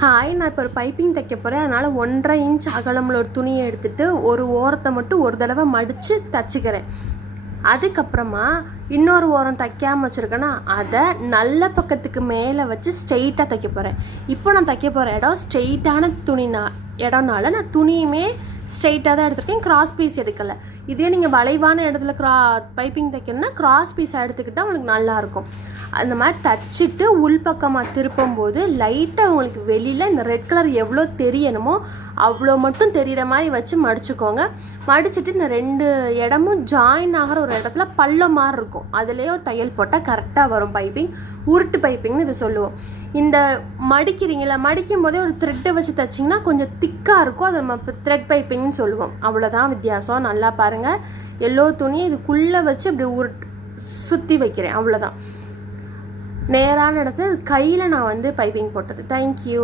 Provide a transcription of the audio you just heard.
Hi, நான் இப்போ ஒரு பைப்பிங் தைக்க போகிறேன். அதனால் 1.5 இன்ச் அகலமில் ஒரு துணியை எடுத்துகிட்டு ஒரு ஓரத்தை மட்டும் ஒரு தடவை மடித்து தைச்சிக்கிறேன். அதுக்கப்புறமா இன்னொரு ஓரம் தைக்காமல் வச்சுருக்கேன்னா அதை நல்ல பக்கத்துக்கு மேலே வச்சு ஸ்ட்ரெயிட்டாக தைக்க போகிறேன். இப்போ நான் தைக்க போகிற இடம் ஸ்ட்ரெயிட்டான இடம்னால நான் துணியுமே ஸ்ட்ரெயிட்டாக தான் எடுத்துருக்கேன், கிராஸ் பீஸ் எடுக்கலை. இதே நீங்கள் வளைவான இடத்துல பைப்பிங் தைக்கணும்னா கிராஸ் பீஸாக எடுத்துக்கிட்டால் உங்களுக்கு நல்லாயிருக்கும். அந்த மாதிரி தைச்சிட்டு உள்பக்கமாக திருப்பும் போது லைட்டாக உங்களுக்கு வெளியில் இந்த ரெட் கலர் எவ்வளோ தெரியணுமோ அவ்வளோ மட்டும் தெரிகிற மாதிரி வச்சு மடிச்சுக்கோங்க. மடிச்சுட்டு இந்த 2 இடமும் ஜாயின் ஆகிற ஒரு இடத்துல பள்ளம் மாதிரி இருக்கும், அதுலேயே ஒரு தையல் போட்டால் கரெக்டாக வரும் பைப்பிங். உருட்டு பைப்பிங்னு இது சொல்லுவோம். இந்த மடிக்கிறீங்களா, மடிக்கும் போதே ஒரு த்ரெட்டை வச்சு தைச்சிங்கன்னா கொஞ்சம் திக்காக இருக்கும், அதை நம்ம இப்போ த்ரெட் பைப்பிங்னு சொல்லுவோம். அவ்வளோதான் வித்தியாசம். நல்லா பாருங்கள், எல்லோ துணியை இதுக்குள்ளே வச்சு அப்படி சுற்றி வைக்கிறேன். அவ்வளோதான். நேரான இடத்துல கையில் நான் பைப்பிங் போட்டது. தேங்க்யூ.